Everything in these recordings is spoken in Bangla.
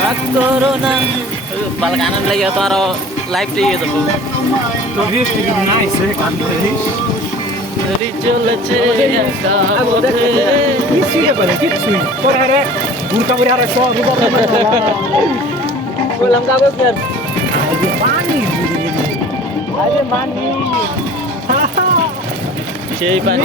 আর করো না পাল গানের লাগে তো আরও লাইভ টিকে দেবো চলেছে বললাম কাগজ সেই পানি।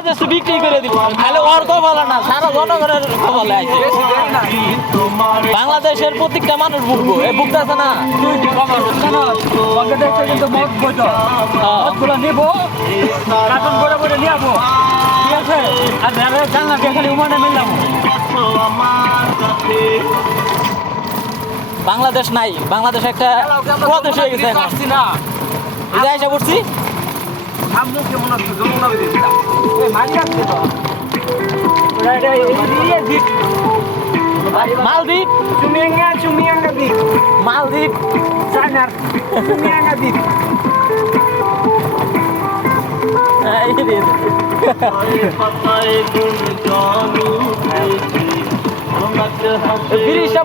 তো বিক্রি করে দিল খালি অর্থ বলে না সারা জনগণের বলে আছে বাংলাদেশের প্রত্যেকটা মানুষ ভুগবো। এ ভুগতেছে না? কিন্তু মদ বইতো হ্যাঁ। মদগুলো নেব কার্টন করে করে নিয়ে যাব ঠিক আছে আর জানলা দিয়ে খালি উমানে মিললাম বাংলাদেশ নাই বাংলাদেশ একটা প্রদেশ হয়ে গেছে এখন। না পড়ছি। সামনে কেমন আছে যমুনা বেরিয়ে মারি আসছে তো মালদ্বীপ চুমিয়াঙ্গা চুমিয়াঙ্গা দিক মালদ্বীপ চায়নার চুমিয়াঙ্গা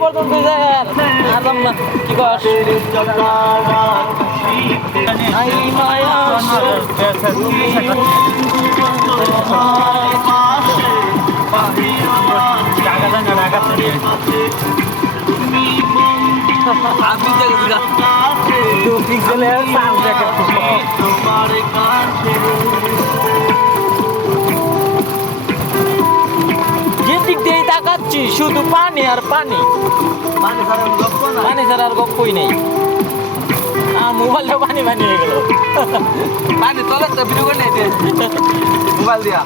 পর্যন্ত আর না কি কস? যে দিক দিয়ে তাকাচ্ছি শুধু পানি আর পানি পানি ছাড়া আর গপ্পই নেই মোবাইলটা পানি পানি হয়ে গেল। পানি তলে তো ভিডিও করে নিয়ে মোবাইল দিয়া।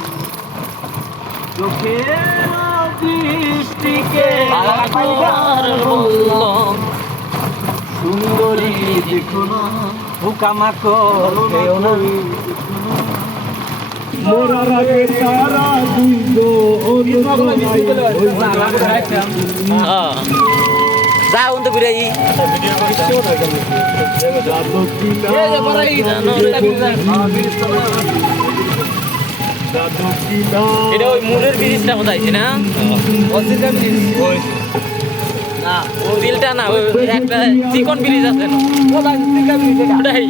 সুন্দরী দেখো না হুকামাকো কেউ না মোরার আগে তারা দুই যা উনতে ঘুরে আই। এটা ওই মুরের ব্রিজটা কোথায় না? না দিলটা না একটা চিকন ব্রিজ আছে না? ওটাই।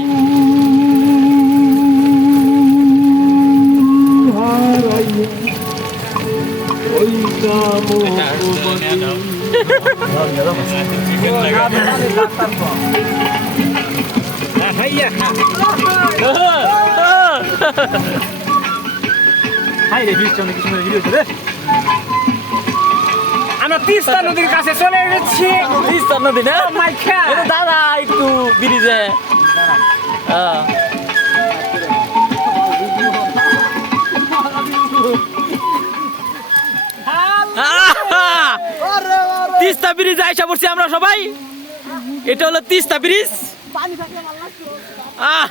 আমরা তিস্তা নদীর কাছে চলে গেছি তিস্তা নদী না? মাই খা দাদা একটু ব্রিজে। হ্যাঁ। আহা! তিস্তা ব্রিজ আইসা পড়ছি আমরা সবাই। এটা হলো তিস্তা ব্রিজ আহ।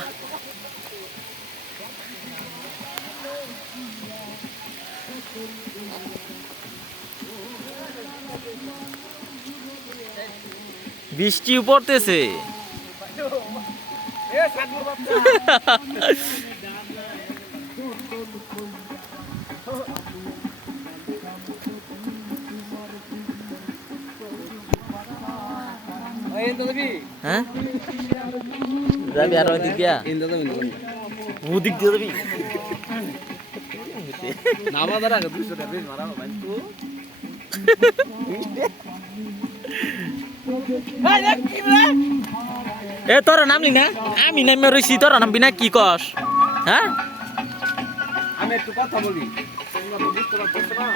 বৃষ্টিও পড়তেছে। হ্যাঁ? যাবি আর ওই দিক দিয়া? ও দিক দিয়ে যাবি? নামা দ্বারা দুশো টাকা বেশ মারা ভাই। তো। এ তোর নামলি না? আমি নামে রইছি তোর নামবি না কি কস? হ্যাঁ? আমি একটু কথা বলি। তোমরা তো বুঝতে পারছ না।